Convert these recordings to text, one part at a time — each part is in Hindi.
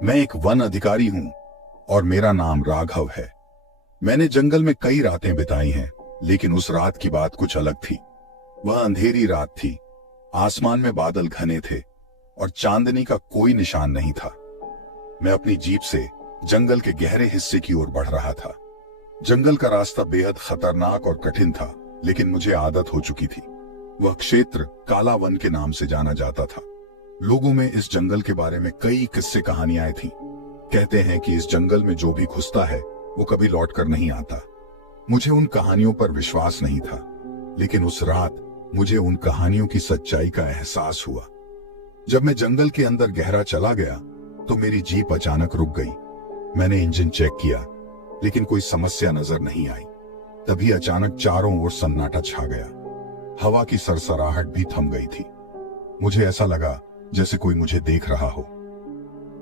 मैं एक वन अधिकारी हूं और मेरा नाम राघव है। मैंने जंगल में कई रातें बिताई हैं, लेकिन उस रात की बात कुछ अलग थी। वह अंधेरी रात थी। आसमान में बादल घने थे और चांदनी का कोई निशान नहीं था। मैं अपनी जीप से जंगल के गहरे हिस्से की ओर बढ़ रहा था। जंगल का रास्ता बेहद खतरनाक और कठिन था, लेकिन मुझे आदत हो चुकी थी। वह क्षेत्र काला वन के नाम से जाना जाता था। लोगों में इस जंगल के बारे में कई किस्से कहानियां थीं। कहते हैं कि इस जंगल में जो भी घुसता है वो कभी लौट कर नहीं आता। मुझे उन कहानियों पर विश्वास नहीं था, लेकिन उस रात मुझे उन कहानियों की सच्चाई का एहसास हुआ। जब मैं जंगल के अंदर गहरा चला गया तो मेरी जीप अचानक रुक गई। मैंने इंजन चेक किया, लेकिन कोई समस्या नजर नहीं आई। तभी अचानक चारों ओर सन्नाटा छा गया। हवा की सरसराहट भी थम गई थी। मुझे ऐसा लगा जैसे कोई मुझे देख रहा हो।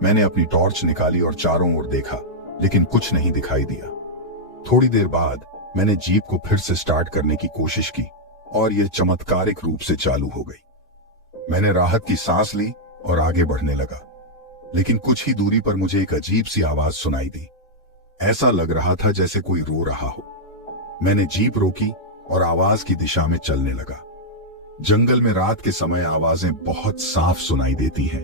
मैंने अपनी टॉर्च निकाली और चारों ओर देखा, लेकिन कुछ नहीं दिखाई दिया। थोड़ी देर बाद मैंने जीप को फिर से स्टार्ट करने की कोशिश की और यह चमत्कारिक रूप से चालू हो गई। मैंने राहत की सांस ली और आगे बढ़ने लगा, लेकिन कुछ ही दूरी पर मुझे एक अजीब सी आवाज सुनाई दी। ऐसा लग रहा था जैसे कोई रो रहा हो। मैंने जीप रोकी और आवाज की दिशा में चलने लगा। जंगल में रात के समय आवाजें बहुत साफ सुनाई देती हैं।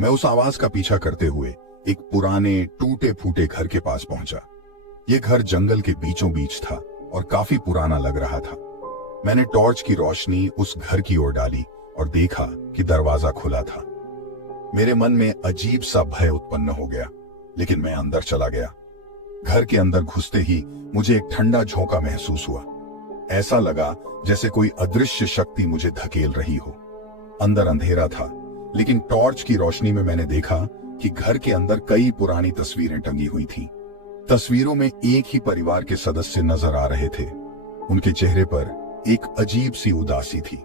मैं उस आवाज का पीछा करते हुए एक पुराने टूटे फूटे घर के पास पहुंचा। यह घर जंगल के बीचों बीच था और काफी पुराना लग रहा था। मैंने टॉर्च की रोशनी उस घर की ओर डाली और देखा कि दरवाजा खुला था। मेरे मन में अजीब सा भय उत्पन्न हो गया, लेकिन मैं अंदर चला गया। घर के अंदर घुसते ही मुझे एक ठंडा झोंका महसूस हुआ। ऐसा लगा जैसे कोई अदृश्य शक्ति मुझे धकेल रही हो। अंदर अंधेरा था, लेकिन टॉर्च की रोशनी में मैंने देखा कि घर के अंदर कई पुरानी तस्वीरें टंगी हुई थीं। तस्वीरों में एक ही परिवार के सदस्य नजर आ रहे थे। उनके चेहरे पर एक अजीब सी उदासी थी।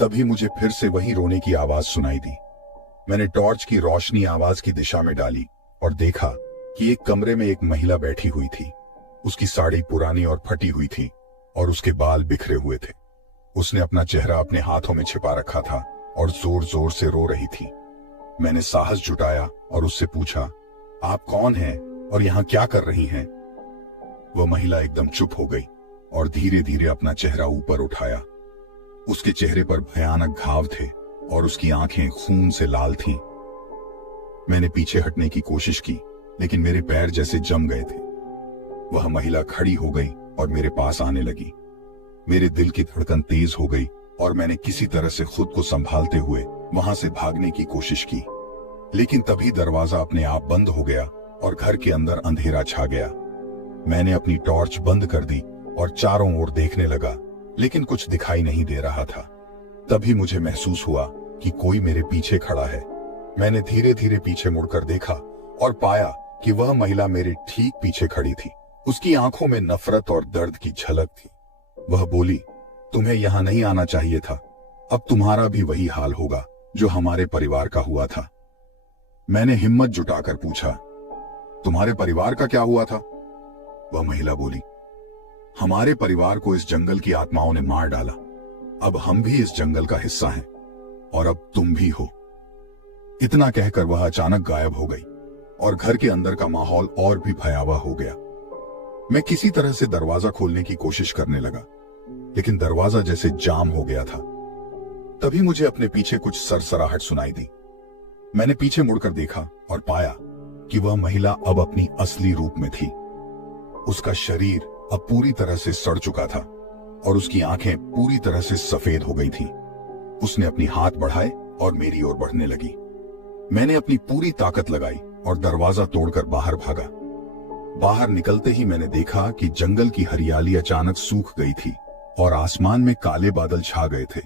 तभी मुझे फिर से वही रोने की आवाज सुनाई दी। मैंने टॉर्च की रोशनी आवाज की दिशा में डाली और देखा कि एक कमरे में एक महिला बैठी हुई थी। उसकी साड़ी पुरानी और फटी हुई थी और उसके बाल बिखरे हुए थे। उसने अपना चेहरा अपने हाथों में छिपा रखा था और जोर जोर से रो रही थी। मैंने साहस जुटाया और उससे पूछा, आप कौन हैं और यहाँ क्या कर रही हैं? वह महिला एकदम चुप हो गई और धीरे धीरे अपना चेहरा ऊपर उठाया। उसके चेहरे पर भयानक घाव थे और उसकी आंखें खून से लाल थीं। मैंने पीछे हटने की कोशिश की, लेकिन मेरे पैर जैसे जम गए थे। वह महिला खड़ी हो गई और मेरे पास आने लगी। मेरे दिल की धड़कन तेज हो गई और मैंने किसी तरह से खुद को संभालते हुए वहां से भागने की कोशिश की, लेकिन तभी दरवाजा अपने आप बंद हो गया और घर के अंदर अंधेरा छा गया। मैंने अपनी टॉर्च बंद कर दी और चारों ओर देखने लगा, लेकिन कुछ दिखाई नहीं दे रहा था। तभी मुझे महसूस हुआ कि कोई मेरे पीछे खड़ा है। मैंने धीरे धीरे पीछे मुड़कर देखा और पाया कि वह महिला मेरे ठीक पीछे खड़ी थी। उसकी आंखों में नफरत और दर्द की झलक थी। वह बोली, तुम्हें यहां नहीं आना चाहिए था। अब तुम्हारा भी वही हाल होगा जो हमारे परिवार का हुआ था। मैंने हिम्मत जुटाकर पूछा, तुम्हारे परिवार का क्या हुआ था? वह महिला बोली, हमारे परिवार को इस जंगल की आत्माओं ने मार डाला। अब हम भी इस जंगल का हिस्सा हैं और अब तुम भी हो। इतना कहकर वह अचानक गायब हो गई और घर के अंदर का माहौल और भी भयावह हो गया। मैं किसी तरह से दरवाजा खोलने की कोशिश करने लगा, लेकिन दरवाजा जैसे जाम हो गया था। तभी मुझे अपने पीछे कुछ सरसराहट सुनाई दी। मैंने पीछे मुड़कर देखा और पाया कि वह महिला अब अपनी असली रूप में थी। उसका शरीर अब पूरी तरह से सड़ चुका था और उसकी आंखें पूरी तरह से सफेद हो गई थीं। उसने अपनी हाथ बढ़ाए और मेरी ओर बढ़ने लगी। मैंने अपनी पूरी ताकत लगाई और दरवाजा तोड़कर बाहर भागा। बाहर निकलते ही मैंने देखा कि जंगल की हरियाली अचानक सूख गई थी और आसमान में काले बादल छा गए थे।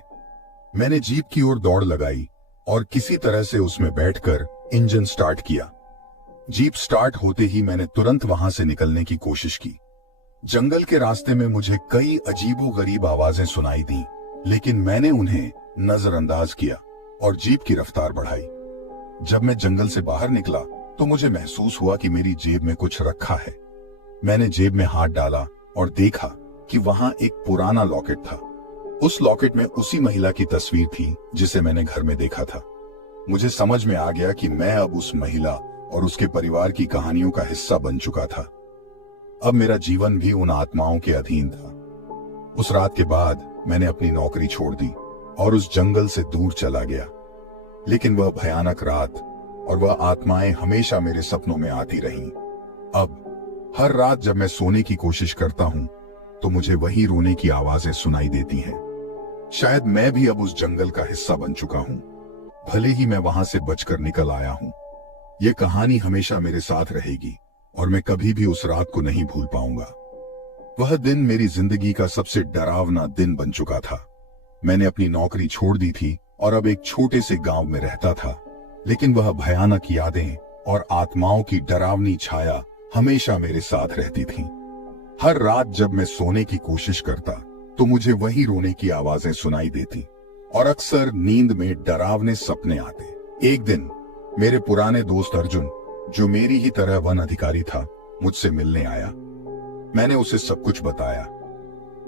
मैंने जीप की ओर दौड़ लगाई और किसी तरह से उसमें बैठकर इंजन स्टार्ट किया। जीप स्टार्ट होते ही मैंने तुरंत वहां से निकलने की कोशिश की। जंगल के रास्ते में मुझे कई अजीबोगरीब आवाजें सुनाई दी, लेकिन मैंने उन्हें नजरअंदाज किया और जीप की रफ्तार बढ़ाई। जब मैं जंगल से बाहर निकला तो मुझे महसूस हुआ कि मेरी जेब में कुछ रखा है। मैंने जेब में हाथ डाला और देखा कि वहां एक पुराना लॉकेट था। उस लॉकेट में उसी महिला की तस्वीर थी जिसे मैंने घर में देखा था। मुझे समझ में आ गया कि मैं अब उस महिला और उसके परिवार की कहानियों का हिस्सा बन चुका था। अब मेरा जीवन भी उन आत्माओं के अधीन था। उस रात के बाद मैंने अपनी नौकरी छोड़ दी और उस जंगल से दूर चला गया। लेकिन वह भयानक रात और वह आत्माएं हमेशा मेरे सपनों में आती रहीं। अब हर रात जब मैं सोने की कोशिश करता हूं तो मुझे वही रोने की आवाजें सुनाई देती हैं। शायद मैं भी अब उस जंगल का हिस्सा बन चुका हूं, भले ही मैं वहां से बचकर निकल आया हूं। यह कहानी हमेशा मेरे साथ रहेगी और मैं कभी भी उस रात को नहीं भूल पाऊंगा। वह दिन मेरी जिंदगी का सबसे डरावना दिन बन चुका था। मैंने अपनी नौकरी छोड़ दी थी और अब एक छोटे से गांव में रहता था, लेकिन वह भयानक यादें और आत्माओं की डरावनी छाया हमेशा मेरे साथ रहती थी। हर रात जब मैं सोने की कोशिश करता तो मुझे वही रोने की आवाजें सुनाई देती और अक्सर नींद में डरावने सपने आते। एक दिन मेरे पुराने दोस्त अर्जुन, जो मेरी ही तरह वन अधिकारी था, मुझसे मिलने आया। मैंने उसे सब कुछ बताया।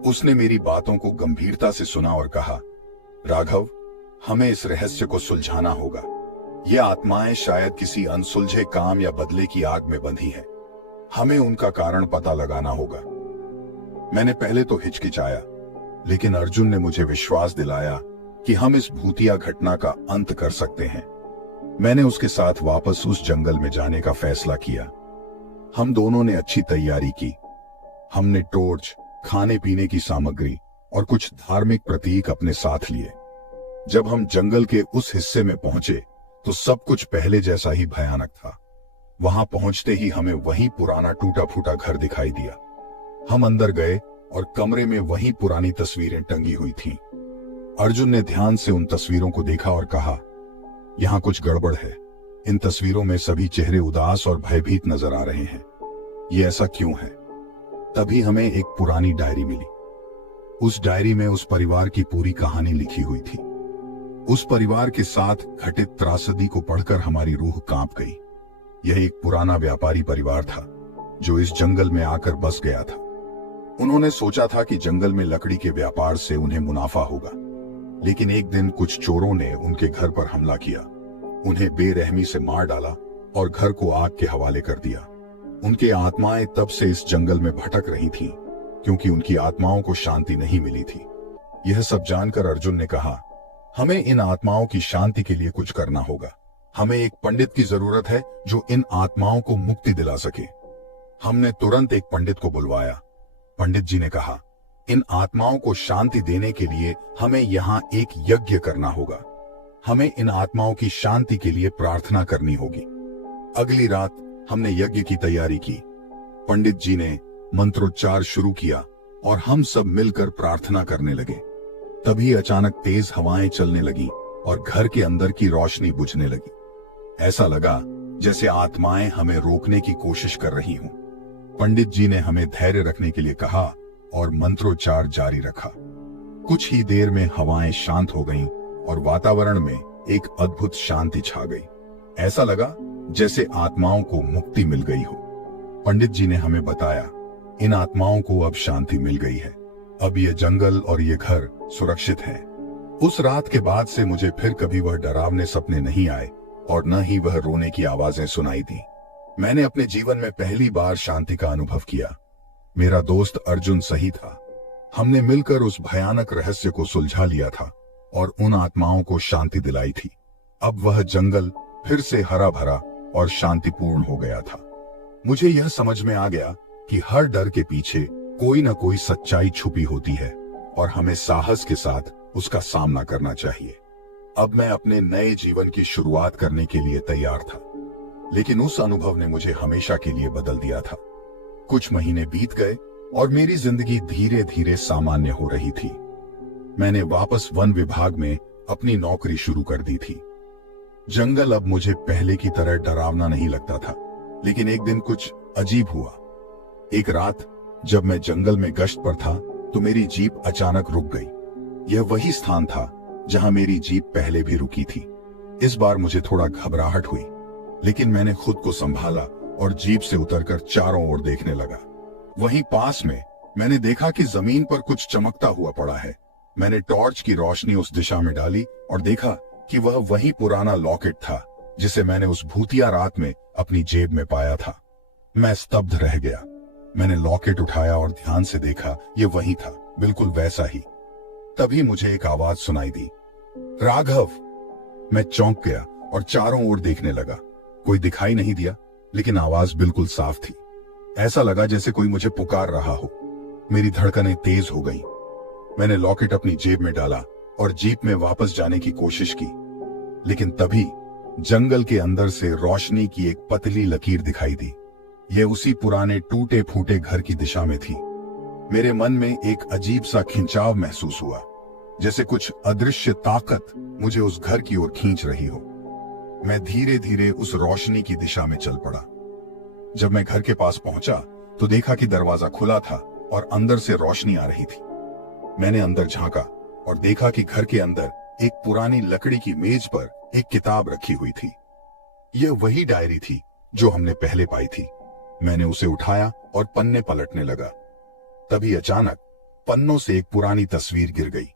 उसने मेरी बातों को गंभीरता से सुना और कहा, राघव, हमें इस रहस्य को सुलझाना होगा। ये आत्माएं शायद किसी अनसुलझे काम या बदले की आग में बंधी हैं। हमें उनका कारण पता लगाना होगा। मैंने पहले तो हिचकिचाया, लेकिन अर्जुन ने मुझे विश्वास दिलाया कि हम इस भूतिया घटना का अंत कर सकते हैं। मैंने उसके साथ वापस उस जंगल में जाने का फैसला किया। हम दोनों ने अच्छी तैयारी की। हमने टॉर्च, खाने पीने की सामग्री और कुछ धार्मिक प्रतीक अपने साथ लिए। जब हम जंगल के उस हिस्से में पहुंचे तो सब कुछ पहले जैसा ही भयानक था। वहां पहुंचते ही हमें वही पुराना टूटा फूटा घर दिखाई दिया। हम अंदर गए और कमरे में वही पुरानी तस्वीरें टंगी हुई थीं। अर्जुन ने ध्यान से उन तस्वीरों को देखा और कहा, यहां कुछ गड़बड़ है। इन तस्वीरों में सभी चेहरे उदास और भयभीत नजर आ रहे हैं। ये ऐसा क्यों है? तभी हमें एक पुरानी डायरी मिली। उस डायरी में उस परिवार की पूरी कहानी लिखी हुई थी। उस परिवार के साथ घटित त्रासदी को पढ़कर हमारी रूह कांप गई। यह एक पुराना व्यापारी परिवार था जो इस जंगल में आकर बस गया था। उन्होंने सोचा था कि जंगल में लकड़ी के व्यापार से उन्हें मुनाफा होगा, लेकिन एक दिन कुछ चोरों ने उनके घर पर हमला किया, उन्हें बेरहमी से मार डाला और घर को आग के हवाले कर दिया। उनकी आत्माएं तब से इस जंगल में भटक रही थीं, क्योंकि उनकी आत्माओं को शांति नहीं मिली थी। यह सब जानकर अर्जुन ने कहा, हमें इन आत्माओं की शांति के लिए कुछ करना होगा। हमें एक पंडित की जरूरत है जो इन आत्माओं को मुक्ति दिला सके। हमने तुरंत एक पंडित को बुलवाया। पंडित जी ने कहा, इन आत्माओं को शांति देने के लिए हमें यहाँ एक यज्ञ करना होगा। हमें इन आत्माओं की शांति के लिए प्रार्थना करनी होगी। अगली रात हमने यज्ञ की तैयारी की। पंडित जी ने मंत्रोच्चार शुरू किया और हम सब मिलकर प्रार्थना करने लगे। तभी अचानक तेज हवाएं चलने लगी और घर के अंदर की रोशनी बुझने लगी। ऐसा लगा जैसे आत्माएं हमें रोकने की कोशिश कर रही हों। पंडित जी ने हमें धैर्य रखने के लिए कहा और मंत्रोच्चार जारी रखा। कुछ ही देर में हवाएं शांत हो गईं और वातावरण में एक अद्भुत शांति छा गई। ऐसा लगा जैसे आत्माओं को मुक्ति मिल गई हो। पंडित जी ने हमें बताया, इन आत्माओं को अब शांति मिल गई है। अब ये जंगल और ये घर सुरक्षित है। उस रात के बाद से मुझे फिर कभी वह डरावने सपने नहीं आए और न ही वह रोने की आवाजें सुनाई दी। मैंने अपने जीवन में पहली बार शांति का अनुभव किया। मेरा दोस्त अर्जुन सही था। हमने मिलकर उस भयानक रहस्य को सुलझा लिया था और उन आत्माओं को शांति दिलाई थी। अब वह जंगल फिर से हरा भरा और शांतिपूर्ण हो गया था। मुझे यह समझ में आ गया कि हर डर के पीछे कोई न कोई सच्चाई छुपी होती है और हमें साहस के साथ उसका सामना करना चाहिए। अब मैं अपने नए जीवन की शुरुआत करने के लिए तैयार था, लेकिन उस अनुभव ने मुझे हमेशा के लिए बदल दिया था। कुछ महीने बीत गए और मेरी जिंदगी धीरे धीरे सामान्य हो रही थी। मैंने वापस वन विभाग में अपनी नौकरी शुरू कर दी थी। जंगल अब मुझे पहले की तरह डरावना नहीं लगता था, लेकिन एक दिन कुछ अजीब हुआ। एक रात जब मैं जंगल में गश्त पर था तो मेरी जीप अचानक रुक गई। यह वही स्थान था जहां मेरी जीप पहले भी रुकी थी। इस बार मुझे थोड़ा घबराहट हुई, लेकिन मैंने खुद को संभाला और जीप से उतरकर चारों ओर देखने लगा। वहीं पास में मैंने देखा कि जमीन पर कुछ चमकता हुआ पड़ा है। मैंने टॉर्च की रोशनी उस दिशा में डाली और देखा कि वह वही पुराना लॉकेट था जिसे मैंने उस भूतिया रात में अपनी जेब में पाया था। मैं स्तब्ध रह गया। मैंने लॉकेट उठाया और ध्यान से देखा, ये वही था, बिल्कुल वैसा ही। तभी मुझे एक आवाज सुनाई दी, राघव। मैं चौंक गया और चारों ओर देखने लगा। कोई दिखाई नहीं दिया, लेकिन आवाज बिल्कुल साफ थी। ऐसा लगा जैसे कोई मुझे पुकार रहा हो। मेरी धड़कनें तेज हो गईं। मैंने लॉकेट अपनी जेब में डाला और जीप में वापस जाने की कोशिश की, लेकिन तभी जंगल के अंदर से रोशनी की एक पतली लकीर दिखाई दी। यह उसी पुराने टूटे फूटे घर की दिशा में थी। मेरे मन में एक अजीब सा खिंचाव महसूस हुआ, जैसे कुछ अदृश्य ताकत मुझे उस घर की ओर खींच रही हो। मैं धीरे धीरे उस रोशनी की दिशा में चल पड़ा। जब मैं घर के पास पहुंचा तो देखा कि दरवाजा खुला था और अंदर से रोशनी आ रही थी। मैंने अंदर झांका और देखा कि घर के अंदर एक पुरानी लकड़ी की मेज पर एक किताब रखी हुई थी। यह वही डायरी थी जो हमने पहले पाई थी। मैंने उसे उठाया और पन्ने पलटने लगा। तभी अचानक पन्नों से एक पुरानी तस्वीर गिर गई।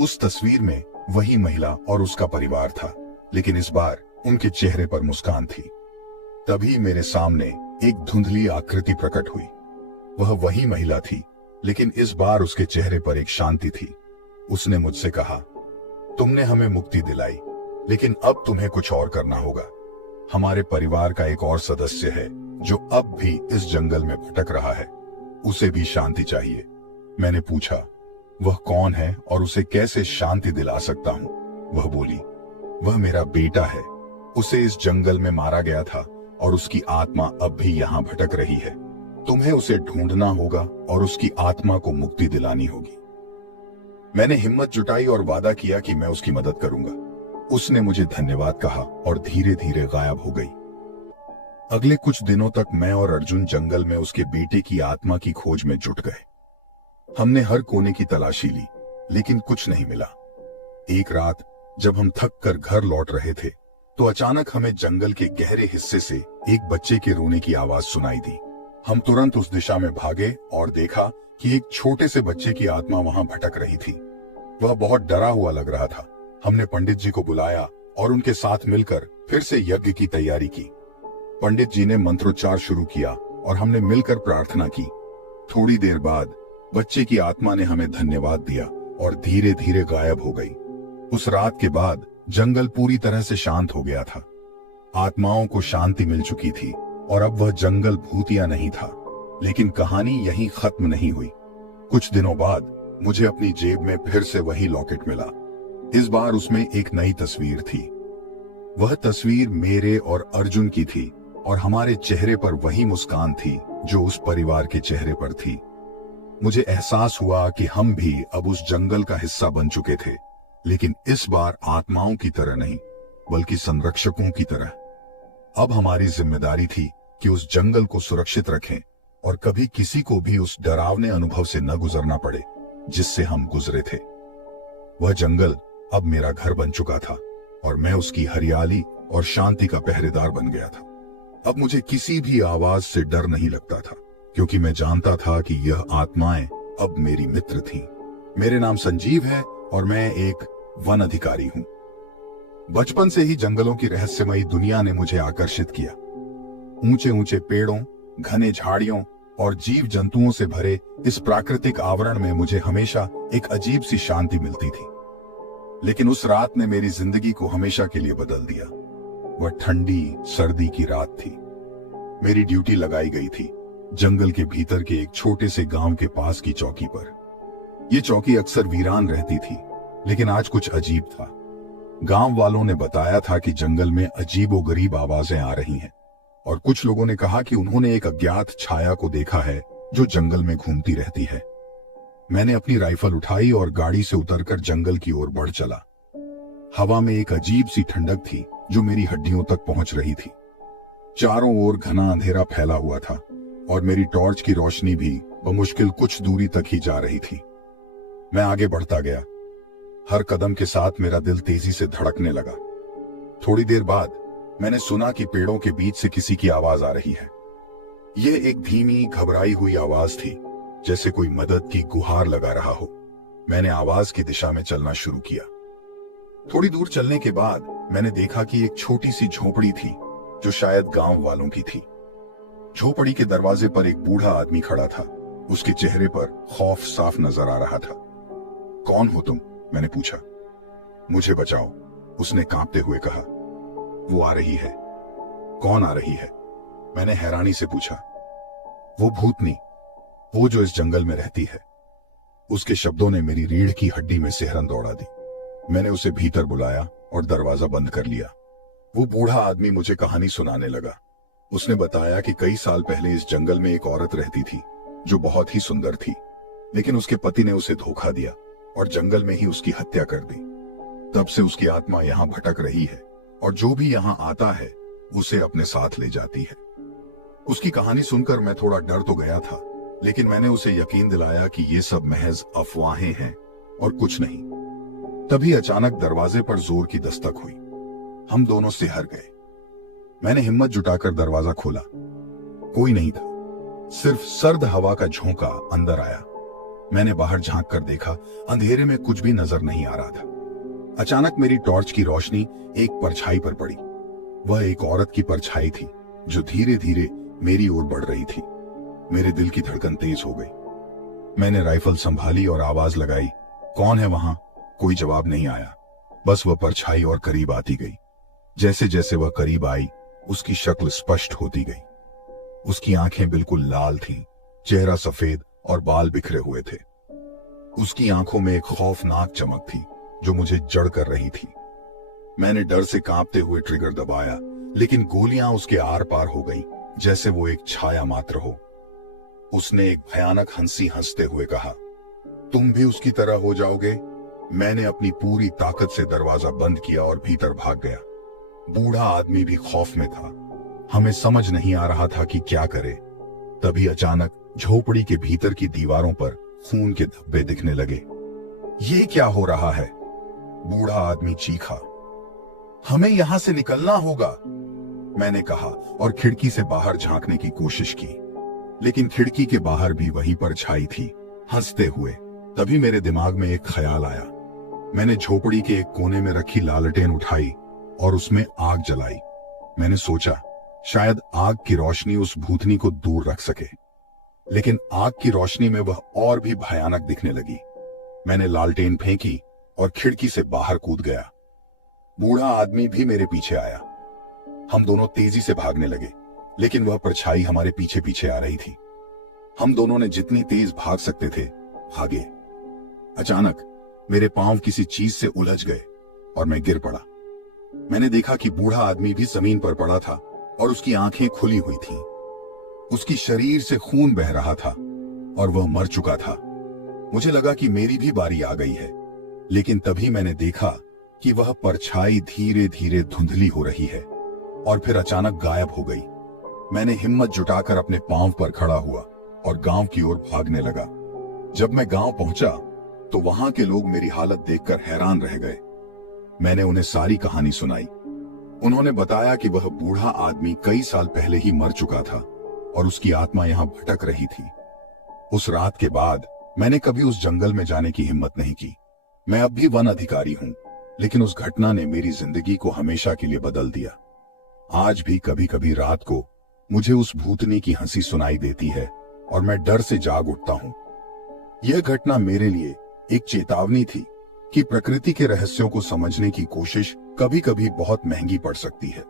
उस तस्वीर में वही महिला और उसका परिवार था, लेकिन इस बार उनके चेहरे पर मुस्कान थी। तभी मेरे सामने एक धुंधली आकृति प्रकट हुई। वह वही महिला थी, लेकिन इस बार उसके चेहरे पर एक शांति थी। उसने मुझसे कहा, तुमने हमें मुक्ति दिलाई, लेकिन अब तुम्हें कुछ और करना होगा। हमारे परिवार का एक और सदस्य है जो अब भी इस जंगल में भटक रहा है। उसे भी शांति चाहिए। मैंने पूछा, वह कौन है और उसे कैसे शांति दिला सकता हूं? वह बोली, वह मेरा बेटा है। उसे इस जंगल में मारा गया था और उसकी आत्मा अब भी यहाँ भटक रही है। तुम्हें उसे ढूंढना होगा और उसकी आत्मा को मुक्ति दिलानी होगी। मैंने हिम्मत जुटाई और वादा किया कि मैं उसकी मदद करूंगा। उसने मुझे धन्यवाद कहा और धीरे धीरे गायब हो गई। अगले कुछ दिनों तक मैं और अर्जुन जंगल में उसके बेटे की आत्मा की खोज में जुट गए। हमने हर कोने की तलाशी ली, लेकिन कुछ नहीं मिला। एक रात जब हम थक कर घर लौट रहे थे, तो अचानक हमें जंगल के गहरे हिस्से से एक बच्चे के रोने की आवाज सुनाई दी। हम तुरंत उस दिशा में भागे और देखा कि एक छोटे से बच्चे की आत्मा वहां भटक रही थी। वह बहुत डरा हुआ लग रहा था। हमने पंडित जी को बुलाया और उनके साथ मिलकर फिर से यज्ञ की तैयारी की। पंडित जी ने मंत्रोच्चार शुरू किया और हमने मिलकर प्रार्थना की। थोड़ी देर बाद बच्चे की आत्मा ने हमें धन्यवाद दिया और धीरे धीरे गायब हो गई। उस रात के बाद जंगल पूरी तरह से शांत हो गया था। आत्माओं को शांति मिल चुकी थी और अब वह जंगल भूतिया नहीं था। लेकिन कहानी यहीं खत्म नहीं हुई। कुछ दिनों बाद मुझे अपनी जेब में फिर से वही लॉकेट मिला। इस बार उसमें एक नई तस्वीर थी। वह तस्वीर मेरे और अर्जुन की थी और हमारे चेहरे पर वही मुस्कान थी जो उस परिवार के चेहरे पर थी। मुझे एहसास हुआ कि हम भी अब उस जंगल का हिस्सा बन चुके थे, लेकिन इस बार आत्माओं की तरह नहीं, बल्कि संरक्षकों की तरह। अब हमारी जिम्मेदारी थी कि उस जंगल को सुरक्षित रखें और कभी किसी को भी उस डरावने अनुभव से न गुजरना पड़े जिससे हम गुजरे थे। वह जंगल अब मेरा घर बन चुका था और मैं उसकी हरियाली और शांति का पहरेदार बन गया था। अब मुझे किसी भी आवाज से डर नहीं लगता था, क्योंकि मैं जानता था कि यह आत्माएं अब मेरी मित्र थीं। मेरे नाम संजीव है और मैं एक वन अधिकारी हूं। बचपन से ही जंगलों की रहस्यमयी दुनिया ने मुझे आकर्षित किया। ऊंचे ऊंचे पेड़ों, घने झाड़ियों और जीव जंतुओं से भरे इस प्राकृतिक आवरण में मुझे हमेशा एक अजीब सी शांति मिलती थी। लेकिन उस रात ने मेरी जिंदगी को हमेशा के लिए बदल दिया। वह ठंडी सर्दी की रात थी। मेरी ड्यूटी लगाई गई थी जंगल के भीतर के एक छोटे से गांव के पास की चौकी पर। यह चौकी अक्सर वीरान रहती थी, लेकिन आज कुछ अजीब था। गांव वालों ने बताया था कि जंगल में अजीबोगरीब आवाजें आ रही हैं और कुछ लोगों ने कहा कि उन्होंने एक अज्ञात छाया को देखा है जो जंगल में घूमती रहती है। मैंने अपनी राइफल उठाई और गाड़ी से उतरकर जंगल की ओर बढ़ चला। हवा में एक अजीब सी ठंडक थी जो मेरी हड्डियों तक पहुंच रही थी। चारों ओर घना अंधेरा फैला हुआ था और मेरी टॉर्च की रोशनी भी बमुश्किल कुछ दूरी तक ही जा रही थी। मैं आगे बढ़ता गया। हर कदम के साथ मेरा दिल तेजी से धड़कने लगा। थोड़ी देर बाद मैंने सुना कि पेड़ों के बीच से किसी की आवाज आ रही है। यह एक धीमी, घबराई हुई आवाज थी, जैसे कोई मदद की गुहार लगा रहा हो। मैंने आवाज की दिशा में चलना शुरू किया। थोड़ी दूर चलने के बाद मैंने देखा कि एक छोटी सी झोपड़ी थी जो शायद गांव वालों की थी। झोपड़ी के दरवाजे पर एक बूढ़ा आदमी खड़ा था। उसके चेहरे पर खौफ साफ नजर आ रहा था। कौन हो तुम? मैंने पूछा। मुझे बचाओ, उसने कांपते हुए कहा। वो आ रही है। कौन आ रही है? मैंने हैरानी से पूछा। वो भूतनी, वो जो इस जंगल में रहती है। उसके शब्दों ने मेरी रीढ़ की हड्डी में सिहरन दौड़ा दी। मैंने उसे भीतर बुलाया और दरवाजा बंद कर लिया। वो बूढ़ा आदमी मुझे कहानी सुनाने लगा। उसने बताया कि कई साल पहले इस जंगल में एक औरत रहती थी जो बहुत ही सुंदर थी, लेकिन उसके पति ने उसे धोखा दिया और जंगल में ही उसकी हत्या कर दी। तब से उसकी आत्मा यहाँ भटक रही है और जो भी यहाँ आता है उसे अपने साथ ले जाती है। उसकी कहानी सुनकर मैं थोड़ा डर तो गया था, लेकिन मैंने उसे यकीन दिलाया कि ये सब महज अफवाहें हैं और कुछ नहीं। तभी अचानक दरवाजे पर जोर की दस्तक हुई। हम दोनों सिहर गए। मैंने हिम्मत जुटाकर दरवाजा खोला। कोई नहीं था, सिर्फ सर्द हवा का झोंका अंदर आया। मैंने बाहर झांक कर देखा, अंधेरे में कुछ भी नजर नहीं आ रहा था। अचानक मेरी टॉर्च की रोशनी एक परछाई पर पड़ी। वह एक औरत की परछाई थी जो धीरे धीरे मेरी ओर बढ़ रही थी। मेरे दिल की धड़कन तेज हो गई। मैंने राइफल संभाली और आवाज लगाई, कौन है वहां? कोई जवाब नहीं आया। बस वह परछाई और करीब आती गई। जैसे जैसे वह करीब आई, उसकी शक्ल स्पष्ट होती गई। उसकी आंखें बिल्कुल लाल थीं, चेहरा सफेद और बाल बिखरे हुए थे। उसकी आंखों में एक खौफनाक चमक थी जो मुझे जड़ कर रही थी। मैंने डर से कांपते हुए ट्रिगर दबाया, लेकिन गोलियां उसके आर पार हो गईं, जैसे वो एक छाया मात्र हो। उसने एक भयानक हंसी हंसते हुए कहा, तुम भी उसकी तरह हो जाओगे। मैंने अपनी पूरी ताकत से दरवाजा बंद किया और भीतर भाग गया। बूढ़ा आदमी भी खौफ में था। हमें समझ नहीं आ रहा था कि क्या करे। तभी अचानक झोपड़ी के भीतर की दीवारों पर खून के धब्बे दिखने लगे। ये क्या हो रहा है? बूढ़ा आदमी चीखा। हमें यहां से निकलना होगा, मैंने कहा और खिड़की से बाहर झांकने की कोशिश की, लेकिन खिड़की के बाहर भी वही परछाई थी, हंसते हुए। तभी मेरे दिमाग में एक ख्याल आया। मैंने झोपड़ी के एक कोने में रखी लालटेन उठाई और उसमें आग जलाई। मैंने सोचा शायद आग की रोशनी उस भूतनी को दूर रख सके, लेकिन आग की रोशनी में वह और भी भयानक दिखने लगी। मैंने लालटेन फेंकी और खिड़की से बाहर कूद गया। बूढ़ा आदमी भी मेरे पीछे आया। हम दोनों तेजी से भागने लगे, लेकिन वह परछाई हमारे पीछे पीछे आ रही थी। हम दोनों ने जितनी तेज भाग सकते थे भागे। अचानक मेरे पांव किसी चीज से उलझ गए और मैं गिर पड़ा। मैंने देखा कि बूढ़ा आदमी भी जमीन पर पड़ा था और उसकी आंखें खुली हुई थीं। उसकी शरीर से खून बह रहा था और वह मर चुका था। मुझे लगा कि मेरी भी बारी आ गई है, लेकिन तभी मैंने देखा कि वह परछाई धीरे धीरे धुंधली हो रही है और फिर अचानक गायब हो गई। मैंने हिम्मत जुटाकर अपने पांव पर खड़ा हुआ और गांव की ओर भागने लगा। जब मैं गांव पहुंचा तो वहां के लोग मेरी हालत देखकर हैरान रह गए। मैंने उन्हें सारी कहानी सुनाई। उन्होंने बताया कि वह बूढ़ा आदमी कई साल पहले ही मर चुका था और उसकी आत्मा यहां भटक रही थी। उस रात के बाद मैंने कभी उस जंगल में जाने की हिम्मत नहीं की। मैं अब भी वन अधिकारी हूं, लेकिन उस घटना ने मेरी जिंदगी को हमेशा के लिए बदल दिया। आज भी कभी कभी रात को मुझे उस भूतनी की हंसी सुनाई देती है और मैं डर से जाग उठता हूं। यह घटना मेरे लिए एक चेतावनी थी कि प्रकृति के रहस्यों को समझने की कोशिश कभी कभी बहुत महंगी पड़ सकती है।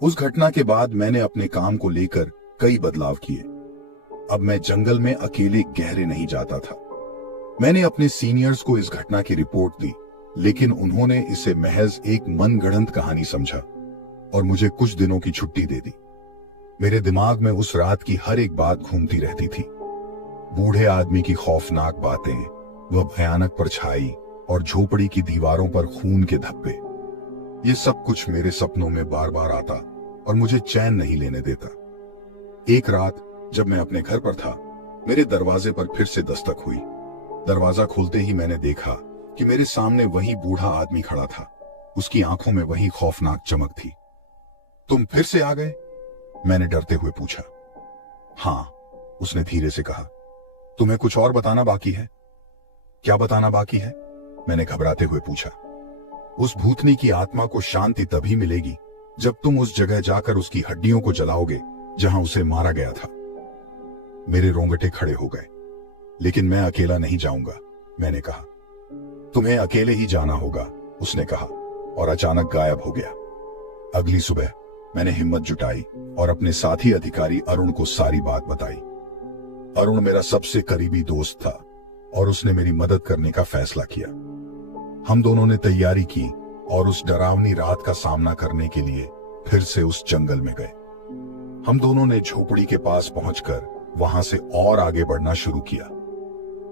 उस घटना के बाद मैंने अपने काम को लेकर कई बदलाव किए। अब मैं जंगल में अकेले गहरे नहीं जाता था। मैंने अपने सीनियर्स को इस घटना की रिपोर्ट दी, लेकिन उन्होंने इसे महज एक मनगढ़ंत कहानी समझा और मुझे कुछ दिनों की छुट्टी दे दी। मेरे दिमाग में उस रात की हर एक बात घूमती रहती थी। बूढ़े आदमी की खौफनाक बातें, वह भयानक परछाई और झोपड़ी की दीवारों पर खून के धब्बे। ये सब कुछ मेरे सपनों में बार बार आता और मुझे चैन नहीं लेने देता। एक रात जब मैं अपने घर पर था, मेरे दरवाजे पर फिर से दस्तक हुई। दरवाजा खोलते ही मैंने देखा कि मेरे सामने वही बूढ़ा आदमी खड़ा था। उसकी आंखों में वही खौफनाक चमक थी। तुम फिर से आ गए? मैंने डरते हुए पूछा। हां, उसने धीरे से कहा। तुम्हें कुछ और बताना बाकी है? क्या बताना बाकी है? मैंने घबराते हुए पूछा। उस भूतनी की आत्मा को शांति तभी मिलेगी जब तुम उस जगह जाकर उसकी हड्डियों को जलाओगे जहां उसे मारा गया था। मेरे रोंगटे खड़े हो गए। लेकिन मैं अकेला नहीं जाऊंगा, मैंने कहा। तुम्हें अकेले ही जाना होगा, उसने कहा और अचानक गायब हो गया। अगली सुबह मैंने हिम्मत जुटाई और अपने साथी अधिकारी अरुण को सारी बात बताई। अरुण मेरा सबसे करीबी दोस्त था और उसने मेरी मदद करने का फैसला किया। हम दोनों ने तैयारी की और उस डरावनी रात का सामना करने के लिए फिर से उस जंगल में गए। हम दोनों ने झोपड़ी के पास पहुंचकर वहां से और आगे बढ़ना शुरू किया।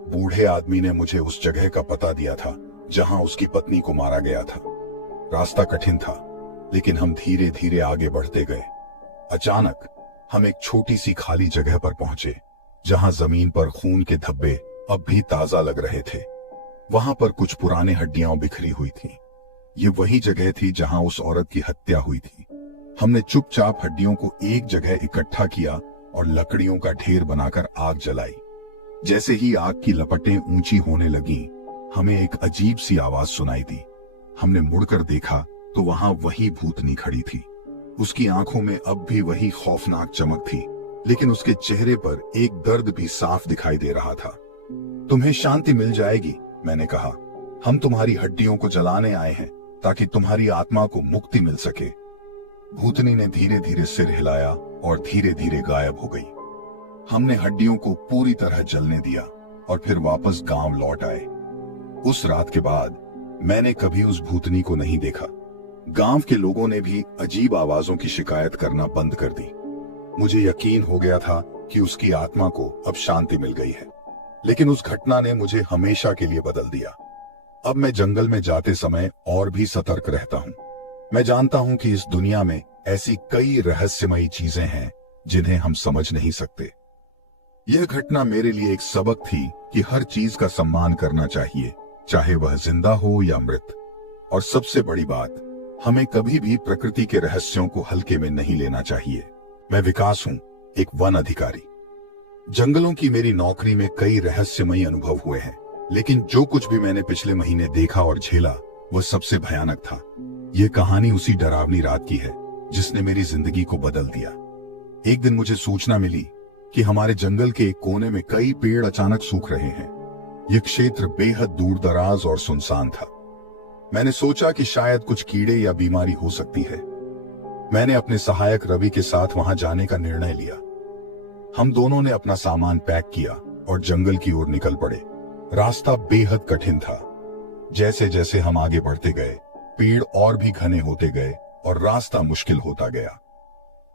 बूढ़े आदमी ने मुझे उस जगह का पता दिया था जहां उसकी पत्नी को मारा गया था। रास्ता कठिन था, लेकिन हम धीरे धीरे आगे बढ़ते गए। अचानक हम एक छोटी सी खाली जगह पर पहुंचे जहां जमीन पर खून के धब्बे अब भी ताजा लग रहे थे। वहां पर कुछ पुराने हड्डियां बिखरी हुई थी। ये वही जगह थी जहां उस औरत की हत्या हुई थी। हमने चुपचाप हड्डियों को एक जगह इकट्ठा किया और लकड़ियों का ढेर बनाकर आग जलाई। जैसे ही आग की लपटें ऊंची होने लगी, हमें एक अजीब सी आवाज सुनाई दी। हमने मुड़कर देखा तो वहां वही भूतनी खड़ी थी। उसकी आंखों में अब भी वही खौफनाक चमक थी, लेकिन उसके चेहरे पर एक दर्द भी साफ दिखाई दे रहा था। तुम्हें शांति मिल जाएगी, मैंने कहा। हम तुम्हारी हड्डियों को जलाने आए हैं ताकि तुम्हारी आत्मा को मुक्ति मिल सके। भूतनी ने धीरे धीरे सिर हिलाया और धीरे धीरे गायब हो गई। हमने हड्डियों को पूरी तरह जलने दिया और फिर वापस गांव लौट आए। उस रात के बाद मैंने कभी उस भूतनी को नहीं देखा। गांव के लोगों ने भी अजीब आवाजों की शिकायत करना बंद कर दी। मुझे यकीन हो गया था कि उसकी आत्मा को अब शांति मिल गई है, लेकिन उस घटना ने मुझे हमेशा के लिए बदल दिया। अब मैं जंगल में जाते समय और भी सतर्क रहता हूं। मैं जानता हूं कि इस दुनिया में ऐसी कई रहस्यमयी चीजें हैं जिन्हें हम समझ नहीं सकते। यह घटना मेरे लिए एक सबक थी कि हर चीज का सम्मान करना चाहिए, चाहे वह जिंदा हो या मृत। और सबसे बड़ी बात, हमें कभी भी प्रकृति के रहस्यों को हल्के में नहीं लेना चाहिए। मैं विकास हूं, एक वन अधिकारी। जंगलों की मेरी नौकरी में कई रहस्यमयी अनुभव हुए हैं, लेकिन जो कुछ भी मैंने पिछले महीने देखा और झेला वह सबसे भयानक था। यह कहानी उसी डरावनी रात की है जिसने मेरी जिंदगी को बदल दिया। एक दिन मुझे सूचना मिली कि हमारे जंगल के एक कोने में कई पेड़ अचानक सूख रहे हैं। यह क्षेत्र बेहद दूर दराज और सुनसान था। मैंने सोचा कि शायद कुछ कीड़े या बीमारी हो सकती है। मैंने अपने सहायक रवि के साथ वहां जाने का निर्णय लिया। हम दोनों ने अपना सामान पैक किया और जंगल की ओर निकल पड़े। रास्ता बेहद कठिन था। जैसे जैसे हम आगे बढ़ते गए, पेड़ और भी घने होते गए और रास्ता मुश्किल होता गया।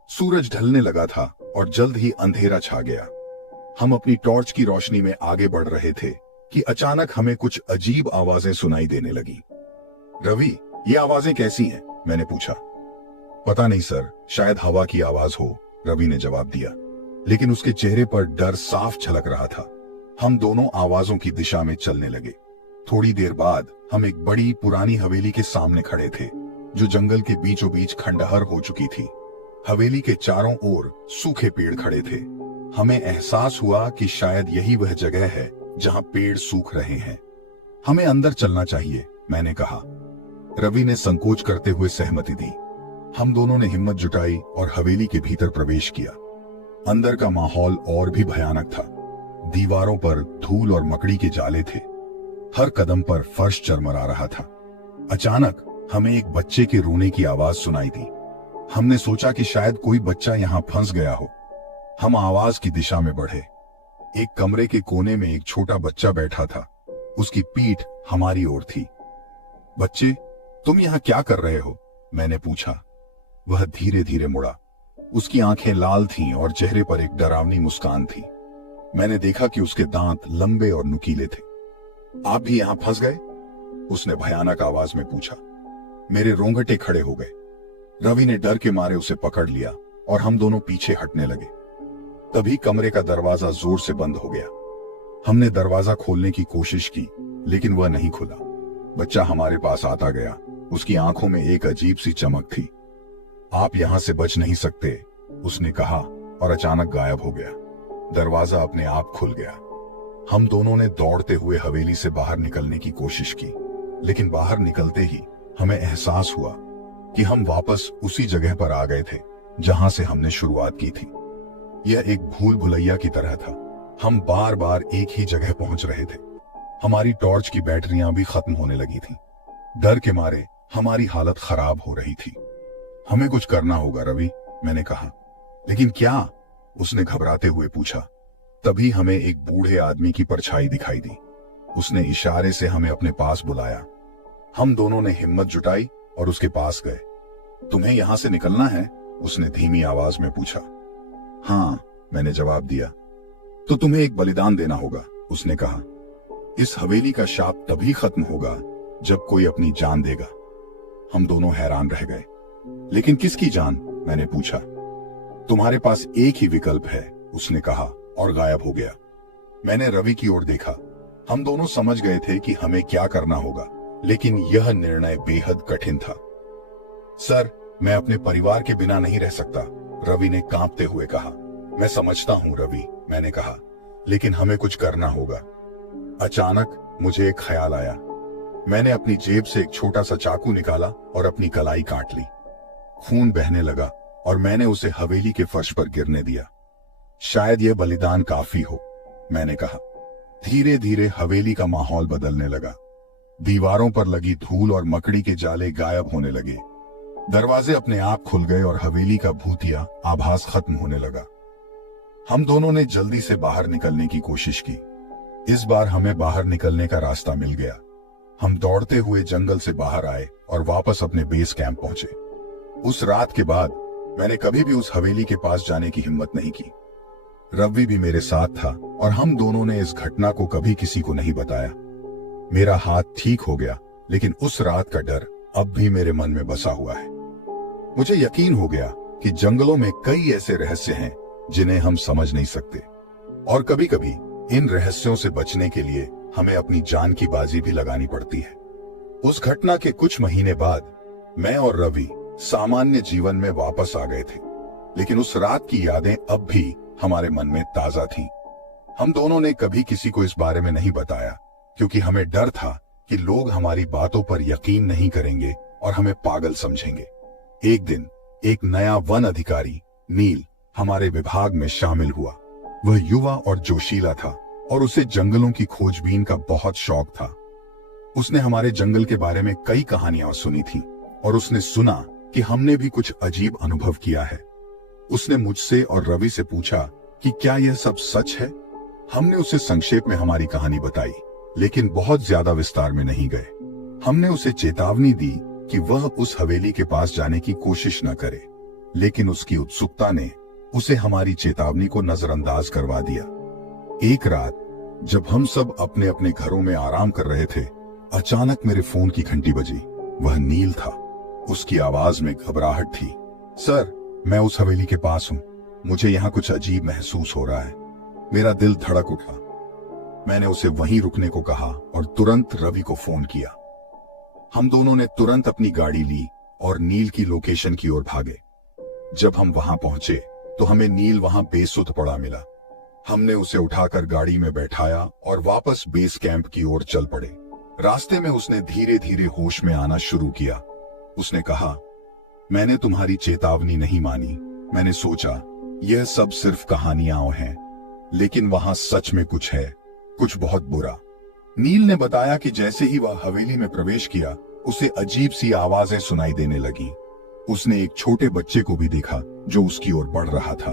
सूरज ढलने लगा था और जल्द ही अंधेरा छा गया। हम अपनी टॉर्च की रोशनी में आगे बढ़ रहे थे कि अचानक हमें कुछ अजीब आवाजें सुनाई देने लगी। रवि, ये आवाजें कैसी हैं? मैंने पूछा। पता नहीं सर, शायद हवा की आवाज हो, रवि ने जवाब दिया, लेकिन उसके चेहरे पर डर साफ झलक रहा था। हम दोनों आवाजों की दिशा में चलने लगे। थोड़ी देर बाद हम एक बड़ी पुरानी हवेली के सामने खड़े थे, जो जंगल के बीचों बीच खंडहर हो चुकी थी। हवेली के चारों ओर सूखे पेड़ खड़े थे। हमें एहसास हुआ कि शायद यही वह जगह है जहां पेड़ सूख रहे हैं। हमें अंदर चलना चाहिए, मैंने कहा। रवि ने संकोच करते हुए सहमति दी। हम दोनों ने हिम्मत जुटाई और हवेली के भीतर प्रवेश किया। अंदर का माहौल और भी भयानक था। दीवारों पर धूल और मकड़ी के जाले थे। हर कदम पर फर्श चरमरा रहा था। अचानक हमें एक बच्चे के रोने की आवाज सुनाई दी। हमने सोचा कि शायद कोई बच्चा यहां फंस गया हो। हम आवाज की दिशा में बढ़े। एक कमरे के कोने में एक छोटा बच्चा बैठा था। उसकी पीठ हमारी ओर थी। बच्चे, तुम यहां क्या कर रहे हो? मैंने पूछा। वह धीरे धीरे मुड़ा। उसकी आंखें लाल थीं और चेहरे पर एक डरावनी मुस्कान थी। मैंने देखा कि उसके दांत लंबे और नुकीले थे। आप भी यहां फंस गए? उसने भयानक आवाज में पूछा। मेरे रोंगटे खड़े हो गए। रवि ने डर के मारे उसे पकड़ लिया और हम दोनों पीछे हटने लगे। तभी कमरे का दरवाजा जोर से बंद हो गया। हमने दरवाजा खोलने की कोशिश की, लेकिन वह नहीं खुला। बच्चा हमारे पास आता गया। उसकी आंखों में एक अजीब सी चमक थी। आप यहां से बच नहीं सकते, उसने कहा और अचानक गायब हो गया। दरवाजा अपने आप खुल गया। हम दोनों ने दौड़ते हुए हवेली से बाहर निकलने की कोशिश की, लेकिन बाहर निकलते ही हमें एहसास हुआ कि हम वापस उसी जगह पर आ गए थे जहां से हमने शुरुआत की थी। यह एक भूल भुलैया की तरह था। हम बार बार एक ही जगह पहुंच रहे थे। हमारी टॉर्च की बैटरियां भी खत्म होने लगी थीं। डर के मारे हमारी हालत खराब हो रही थी। हमें कुछ करना होगा रवि, मैंने कहा। लेकिन क्या? उसने घबराते हुए पूछा। तभी हमें एक बूढ़े आदमी की परछाई दिखाई दी। उसने इशारे से हमें अपने पास बुलाया। हम दोनों ने हिम्मत जुटाई और उसके पास गए। तुम्हें यहां से निकलना है? उसने धीमी आवाज में पूछा। हाँ, मैंने जवाब दिया। तो तुम्हें एक बलिदान देना होगा, उसने कहा। इस हवेली का शाप तभी खत्म होगा जब कोई अपनी जान देगा। हम दोनों हैरान रह गए। लेकिन किसकी जान? मैंने पूछा। तुम्हारे पास एक ही विकल्प है, उसने कहा और गायब हो गया। मैंने रवि की ओर देखा। हम दोनों समझ गए थे कि हमें क्या करना होगा, लेकिन यह निर्णय बेहद कठिन था। सर, मैं अपने परिवार के बिना नहीं रह सकता, रवि ने कांपते हुए कहा। मैं समझता हूं रवि, मैंने कहा, लेकिन हमें कुछ करना होगा। अचानक मुझे एक ख्याल आया। मैंने अपनी जेब से एक छोटा सा चाकू निकाला और अपनी कलाई काट ली। खून बहने लगा और मैंने उसे हवेली के फर्श पर गिरने दिया। शायद यह बलिदान काफी हो, मैंने कहा। धीरे धीरे हवेली का माहौल बदलने लगा। दीवारों पर लगी धूल और मकड़ी के जाले गायब होने लगे। दरवाजे अपने आप खुल गए और हवेली का भूतिया आभास खत्म होने लगा। हम दोनों ने जल्दी से बाहर निकलने की कोशिश की। इस बार हमें बाहर निकलने का रास्ता मिल गया। हम दौड़ते हुए जंगल से बाहर आए और वापस अपने बेस कैंप पहुंचे। उस रात के बाद मैंने कभी भी उस हवेली के पास जाने की हिम्मत नहीं की। रवि भी मेरे साथ था और हम दोनों ने इस घटना को कभी किसी को नहीं बताया। मेरा हाथ ठीक हो गया, लेकिन उस रात का डर अब भी मेरे मन में बसा हुआ है। मुझे यकीन हो गया कि जंगलों में कई ऐसे रहस्य हैं जिन्हें हम समझ नहीं सकते, और कभी कभी इन रहस्यों से बचने के लिए हमें अपनी जान की बाजी भी लगानी पड़ती है। उस घटना के कुछ महीने बाद मैं और रवि सामान्य जीवन में वापस आ गए थे, लेकिन उस रात की यादें अब भी हमारे मन में ताजा थीं। हम दोनों ने कभी किसी को इस बारे में नहीं बताया, क्योंकि हमें डर था कि लोग हमारी बातों पर यकीन नहीं करेंगे और हमें पागल समझेंगे। एक दिन एक नया वन अधिकारी नील हमारे विभाग में शामिल हुआ। वह युवा और जोशीला था और उसे जंगलों की खोजबीन का बहुत शौक था। उसने हमारे जंगल के बारे में कई कहानियां सुनी थीं और उसने सुना कि हमने भी कुछ अजीब अनुभव किया है। उसने मुझसे और रवि से पूछा कि क्या यह सब सच है। हमने उसे संक्षेप में हमारी कहानी बताई, लेकिन बहुत ज्यादा विस्तार में नहीं गए। हमने उसे चेतावनी दी कि वह उस हवेली के पास जाने की कोशिश न करे, लेकिन उसकी उत्सुकता ने उसे हमारी चेतावनी को नजरअंदाज करवा दिया। एक रात जब हम सब अपने अपने घरों में आराम कर रहे थे, अचानक मेरे फोन की घंटी बजी। वह नील था। उसकी आवाज में घबराहट थी। सर, मैं उस हवेली के पास हूं। मुझे यहाँ कुछ अजीब महसूस हो रहा है। मेरा दिल धड़क उठा। मैंने उसे वहीं रुकने को कहा और तुरंत रवि को फोन किया। हम दोनों ने तुरंत अपनी गाड़ी ली और नील की लोकेशन की ओर भागे। जब हम वहां पहुंचे तो हमें नील वहां बेसुध पड़ा मिला। हमने उसे उठाकर गाड़ी में बैठाया और वापस बेस कैंप की ओर चल पड़े। रास्ते में उसने धीरे धीरे होश में आना शुरू किया। उसने कहा, मैंने तुम्हारी चेतावनी नहीं मानी। मैंने सोचा यह सब सिर्फ कहानियां हैं, लेकिन वहां सच में कुछ है, कुछ बहुत बुरा। नील ने बताया कि जैसे ही वह हवेली में प्रवेश किया, उसे अजीब सी आवाजें सुनाई देने लगी। उसने एक छोटे बच्चे को भी देखा जो उसकी ओर बढ़ रहा था।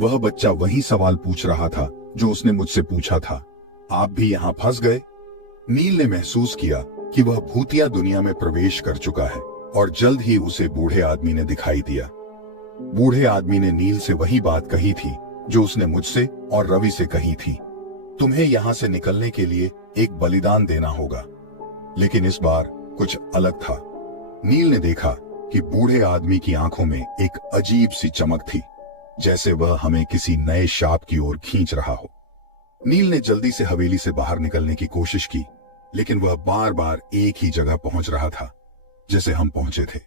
वह बच्चा वही सवाल पूछ रहा था जो उसने मुझसे पूछा था, आप भी यहां फंस गए? नील ने महसूस किया कि वह भूतिया दुनिया में प्रवेश कर चुका है और जल्द ही उसे बूढ़े आदमी ने दिखाई दिया। बूढ़े आदमी ने नील से वही बात कही थी जो उसने मुझसे और रवि से कही थी, तुम्हें यहां से निकलने के लिए एक बलिदान देना होगा। लेकिन इस बार कुछ अलग था। नील ने देखा कि बूढ़े आदमी की आंखों में एक अजीब सी चमक थी, जैसे वह हमें किसी नए शाप की ओर खींच रहा हो। नील ने जल्दी से हवेली से बाहर निकलने की कोशिश की, लेकिन वह बार बार एक ही जगह पहुंच रहा था जैसे हम पहुंचे थे।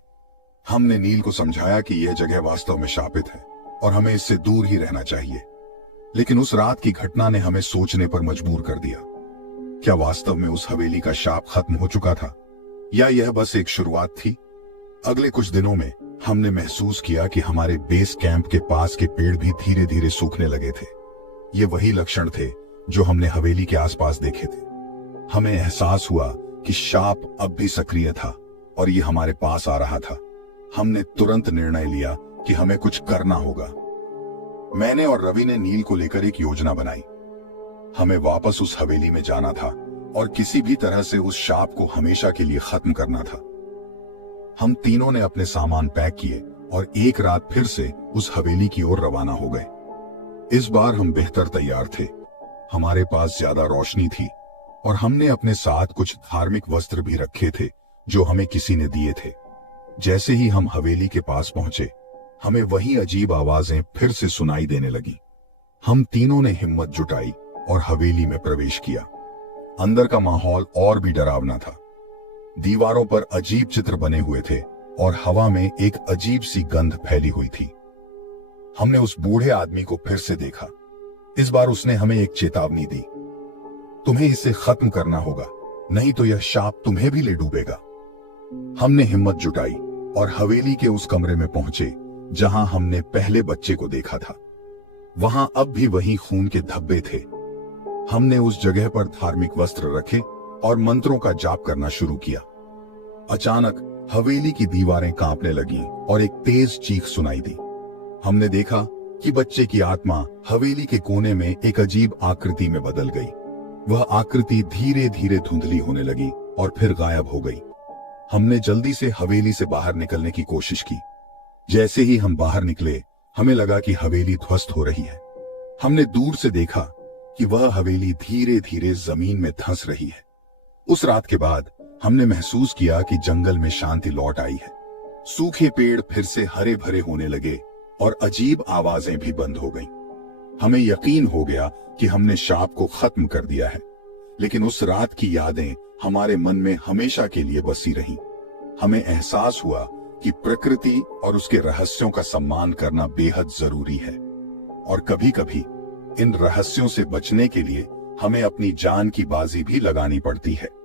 हमने नील को समझाया कि यह जगह वास्तव में शापित है और हमें इससे दूर ही रहना चाहिए, लेकिन उस रात की घटना ने हमें सोचने पर मजबूर कर दिया। क्या वास्तव में उस हवेली का शाप खत्म हो चुका था? या यह बस एक शुरुआत थी? अगले कुछ दिनों में हमने महसूस किया कि हमारे बेस कैंप के पास के पेड़ भी धीरे धीरे सूखने लगे थे। ये वही लक्षण थे जो हमने हवेली के आसपास देखे थे। हमें एहसास हुआ कि शाप अब भी सक्रिय था और ये हमारे पास आ रहा था। हमने तुरंत निर्णय लिया कि हमें कुछ करना होगा। मैंने और रवि ने नील को लेकर एक योजना बनाई। हमें वापस उस हवेली में जाना था और किसी भी तरह से उस शाप को हमेशा के लिए खत्म करना था। हम तीनों ने अपने सामान पैक किए और एक रात फिर से उस हवेली की ओर रवाना हो गए। इस बार हम बेहतर तैयार थे। हमारे पास ज्यादा रोशनी थी और हमने अपने साथ कुछ धार्मिक वस्त्र भी रखे थे जो हमें किसी ने दिए थे। जैसे ही हम हवेली के पास पहुंचे, हमें वही अजीब आवाजें फिर से सुनाई देने लगी। हम तीनों ने हिम्मत जुटाई और हवेली में प्रवेश किया। अंदर का माहौल और भी डरावना था। दीवारों पर अजीब चित्र बने हुए थे और हवा में एक अजीब सी गंध फैली हुई थी। हमने उस बूढ़े आदमी को फिर से देखा। इस बार उसने हमें एक चेतावनी दी, तुम्हें इसे खत्म करना होगा, नहीं तो यह शाप तुम्हें भी ले डूबेगा। हमने हिम्मत जुटाई और हवेली के उस कमरे में पहुंचे जहां हमने पहले बच्चे को देखा था। वहां अब भी वही खून के धब्बे थे। हमने उस जगह पर धार्मिक वस्त्र रखे और मंत्रों का जाप करना शुरू किया। अचानक हवेली की दीवारें कांपने लगीं और एक तेज चीख सुनाई दी। हमने देखा कि बच्चे की आत्मा हवेली के कोने में एक अजीब आकृति में बदल गई। वह आकृति धीरे धीरे धुंधली होने लगी और फिर गायब हो गई। हमने जल्दी से हवेली से बाहर निकलने की कोशिश की। जैसे ही हम बाहर निकले, हमें लगा कि हवेली ध्वस्त हो रही है। हमने दूर से देखा कि वह हवेली धीरे धीरे जमीन में धंस रही है। उस रात के बाद हमने महसूस किया कि जंगल में शांति लौट आई है। सूखे पेड़ फिर से हरे भरे होने लगे और अजीब आवाजें भी बंद हो गईं। हमें यकीन हो गया कि हमने शाप को खत्म कर दिया है, लेकिन उस रात की यादें हमारे मन में हमेशा के लिए बसी रहीं। हमें एहसास हुआ कि प्रकृति और उसके रहस्यों का सम्मान करना बेहद जरूरी है और कभी-कभी इन रहस्यों से बचने के लिए हमें अपनी जान की बाजी भी लगानी पड़ती है।